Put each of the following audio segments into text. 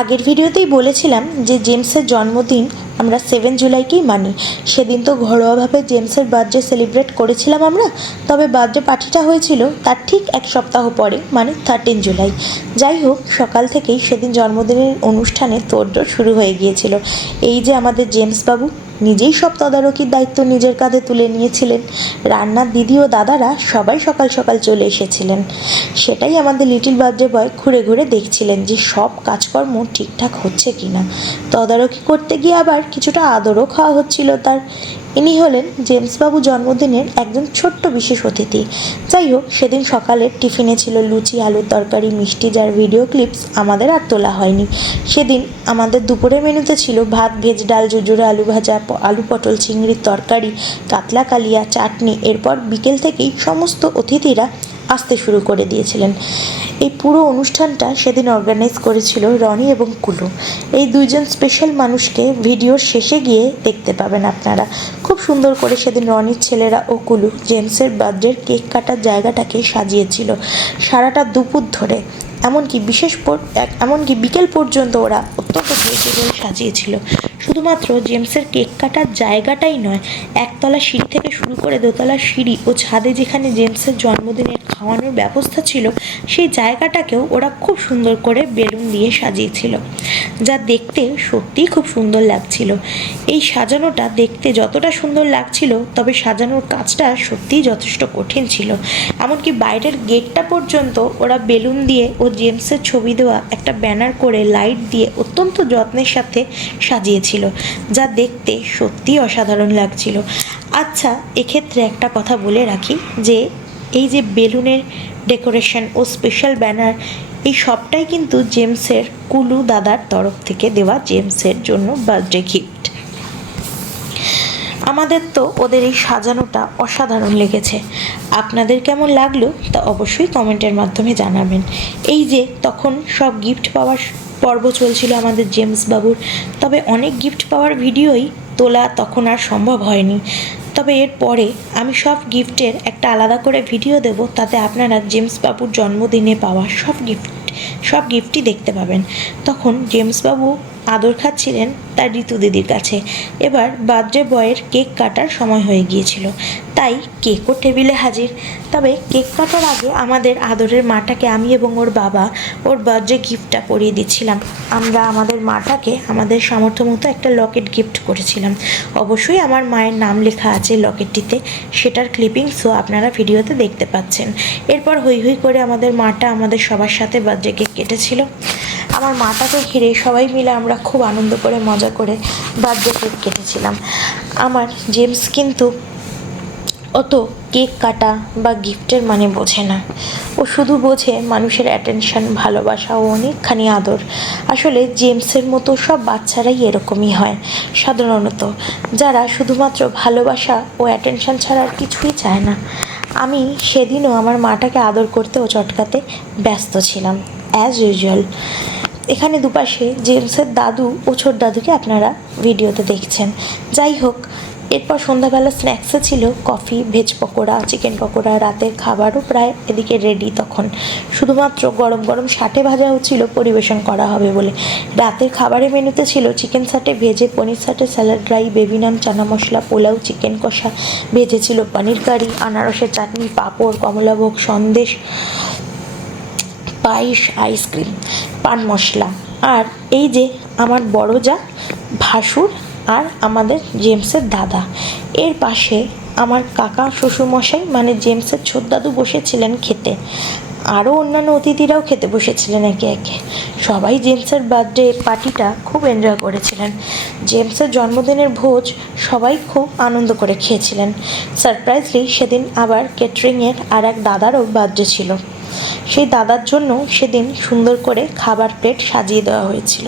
আগের ভিডিওতেই বলেছিলাম যে জেমসের জন্মদিন আমরা 7 জুলাইকেই মানি। সেদিন তো ঘরোয়াভাবে জেমসের বার্থডে সেলিব্রেট করেছিলাম আমরা, তবে বার্থডে পার্টিটা হয়েছিল তার ঠিক এক সপ্তাহ পরে, মানে 13 জুলাই। যাই হোক, সকাল থেকেই সেদিন জন্মদিনের অনুষ্ঠানে তোড়জোড় শুরু হয়ে গিয়েছিল। এই যে আমাদের জেমস বাবু নিজেই সব তদারকির দায়িত্ব নিজের কাঁধে তুলে নিয়েছিলেন। রান্নার দিদি ও দাদারা সবাই সকাল সকাল চলে এসেছিলেন। সেটাই আমাদের লিটল বার্থডে বয় ঘুরে ঘুরে দেখছিলেন যে সব কাজকর্ম ঠিকঠাক হচ্ছে কিনা। তদারকি করতে গিয়ে আবার কিছুটা আদরও খাওয়া হচ্ছিল তার। ইনি হলেন জেমসবাবু জন্মদিনের একজন ছোট্ট বিশেষ অতিথি। যাই হোক, সেদিন সকালের টিফিনে ছিল লুচি, আলুর তরকারি, মিষ্টি, যার ভিডিও ক্লিপস আমাদের আর তোলা হয়নি। সেদিন আমাদের দুপুরের মেনুতে ছিল ভাত, ভেজ ডাল, ঝুরঝুরে আলু ভাজা, আলু পটল চিংড়ির তরকারি, কাতলা কালিয়া, চাটনি। এরপর বিকেল থেকেই সমস্ত অতিথিরা আসতে শুরু করে দিয়েছিলেন। এই পুরো অনুষ্ঠানটা সেদিন অর্গানাইজ করেছিল রনি এবং কুলু। এই দুইজন স্পেশাল মানুষকে ভিডিওর শেষে গিয়ে দেখতে পাবেন আপনারা। খুব সুন্দর করে সেদিন রনির ছেলেরা ও কুলু জেমসের বার্থডের কেক কাটার জায়গাটাকে সাজিয়েছিল সারাটা দুপুর ধরে। এমনকি বিকেল পর্যন্ত ওরা অত্যন্ত বিউটিফুল সাজিয়েছিল। শুধুমাত্র জেমসের কেক কাটার জায়গাটাই নয়, একতলা সিঁড়ি থেকে শুরু করে দোতলা সিঁড়ি ও ছাদে যেখানে জেমসের জন্মদিনের খাওয়ানোর ব্যবস্থা ছিল, সেই জায়গাটাকেও ওরা খুব সুন্দর করে বেলুন দিয়ে সাজিয়েছিল, যা দেখতে সত্যিই খুব সুন্দর লাগছিল। এই সাজানোটা দেখতে যতটা সুন্দর লাগছিল, তবে সাজানোর কাজটা সত্যিই যথেষ্ট কঠিন ছিল। এমনকি বাইরের গেটটা পর্যন্ত ওরা বেলুন দিয়ে ও জেমসের ছবি দেওয়া একটা ব্যানার করে লাইট দিয়ে অত্যন্ত যত্নের সাথে সাজিয়েছিল, যা দেখতে সত্যিই অসাধারণ লাগছিল। আচ্ছা, এক্ষেত্রে একটা কথা বলে রাখি যে এই যে বেলুনের ডেকোরেশন ও স্পেশাল ব্যানার, এই সবটাই কিন্তু জেমসের কুলু দাদার তরফ থেকে দেওয়া জেমসের জন্য বার্থডে গিফট। আমাদের তো ওদের এই সাজানোটা অসাধারণ লেগেছে। আপনাদের কেমন লাগলো তা অবশ্যই কমেন্টের মাধ্যমে জানাবেন। এই যে তখন সব গিফট পাওয়ার পর্ব চলছিল আমাদের জেমস বাবুর, তবে অনেক গিফট পাওয়ার ভিডিওই তোলা তখন আর সম্ভব হয়নি। তবে এরপরে আমি সব গিফটের একটা আলাদা করে ভিডিও দেব, তাতে আপনারা জেমস বাবুর জন্মদিনে পাওয়া সব গিফটই দেখতে পাবেন। তখন জেমস বাবু আদর খাচ্ছিলেন তার ঋতু দিদির কাছে। এবার বার্থডে বয়ের কেক কাটার সময় হয়ে গিয়েছিল, তাই কেকও টেবিলে হাজির। তবে কেক কাটার আগে আমাদের আদরের মাটাকে আমি এবং ওর বাবা ওর বার্থডে গিফটটা পরিয়ে দিচ্ছিলাম। আমরা আমাদের মাটাকে আমাদের সামর্থ্য মতো একটা লকেট গিফট করেছিলাম। অবশ্যই আমার মায়ের নাম লেখা আছে লকেটটিতে, সেটার ক্লিপিংসও আপনারা ভিডিওতে দেখতে পাচ্ছেন। এরপর হই হই করে আমাদের মাটা আমাদের সবার সাথে বার্থডে কেক কেটেছিল। আমার মাটাকে ঘিরে সবাই মিলে আমরা খুব আনন্দ করে মজা করে বার্থডে কেক কেটেছিলাম। আমার জেমস কিন্তু অত কেক কাটা বা গিফটের মানে বোঝে না। ও শুধু বোঝে মানুষের অ্যাটেনশন, ভালোবাসা ও অনেকখানি আদর। আসলে জেমসের মতো সব বাচ্চারাই এরকমই হয় সাধারণত, যারা শুধুমাত্র ভালোবাসা ও অ্যাটেনশন ছাড়া আর কিছুই চায় না। আমি সেদিনও আমার মাটাকে আদর করতে ও চটকাতে ব্যস্ত ছিলাম অ্যাজ ইউজুয়াল। এখানে দুপাশে জেমসের দাদু ও ছোট দাদুকে আপনারা ভিডিওতে দেখছেন। যাই হোক, এরপর সন্ধ্যাবেলা স্ন্যাক্সে ছিল coffee, veg pakora, chicken pakora. রাতের খাবারও প্রায় এদিকে রেডি। তখন শুধুমাত্র গরম গরম সাটে ভাজা হচ্ছিল পরিবেশন করা হবে বলে। রাতের খাবারের মেনুতে ছিল চিকেন সাটে, ভেজে পনির সাটে, স্যালাড ড্রাই, বেবি নান, চানা মশলা, পোলাও, চিকেন কষা, ভেজে ছিল পনির কারি, আনারসের চাটনি, পাঁপড়, কমলাভোগ, সন্দেশ, পায়েস, আইসক্রিম, পান মশলা। আর এই যে আমার বড় যা, ভাসুর আর আমাদের জেমসের দাদা। এর পাশে আমার কাকা শ্বশুরমশাই মানে জেমসের ছোটদাদু বসেছিলেন খেতে। আরও অন্যান্য অতিথিরাও খেতে বসেছিলেন একে একে। সবাই জেমসের বার্থডে পার্টিটা খুব এনজয় করেছিলেন। জেমসের জন্মদিনের ভোজ সবাই খুব আনন্দ করে খেয়েছিলেন। সারপ্রাইজলি সেদিন আবার ক্যাটারিংয়ের আর এক দাদারও বার্থডে ছিল। সেই দাদার জন্য সেদিন সুন্দর করে খাবার প্লেট সাজিয়ে দেওয়া হয়েছিল।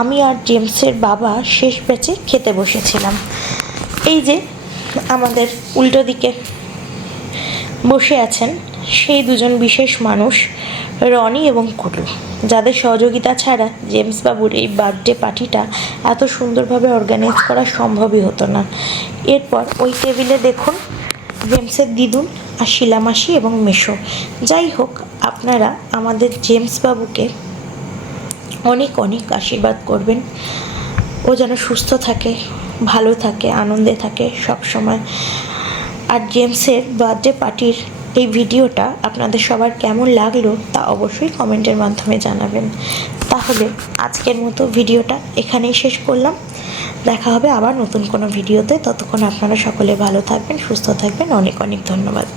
আমি আর জেমসের বাবা শেষ ব্যাচে খেতে বসেছিলাম। এই যে আমাদের উল্টো দিকে বসে আছেন সেই দুজন বিশেষ মানুষ, রনি এবং কুলু, যাদের সহযোগিতা ছাড়া জেমস বাবুর এই বার্থডে পার্টিটা এত সুন্দরভাবে অর্গানাইজ করা সম্ভবই হতো না। এরপর ওই টেবিলে দেখুন জেমসের দিদুন আর শিলামাসি এবং মেশো। যাই হোক, আপনারা আমাদের জেমস বাবুকে অনেক অনেক আশীর্বাদ করবেন। ও যেন সুস্থ থাকে, ভালো থাকে, আনন্দে থাকে সব সময়। আর জেমসের বার্থডে পার্টির এই ভিডিওটা আপনাদের সবার কেমন লাগলো তা অবশ্যই কমেন্টের মাধ্যমে জানাবেন। তাহলে আজকের মতো ভিডিওটা এখানেই শেষ করলাম। দেখা হবে আবার নতুন কোনো ভিডিওতে। ততক্ষণ আপনারা সকলে ভালো থাকবেন, সুস্থ থাকবেন। অনেক অনেক ধন্যবাদ।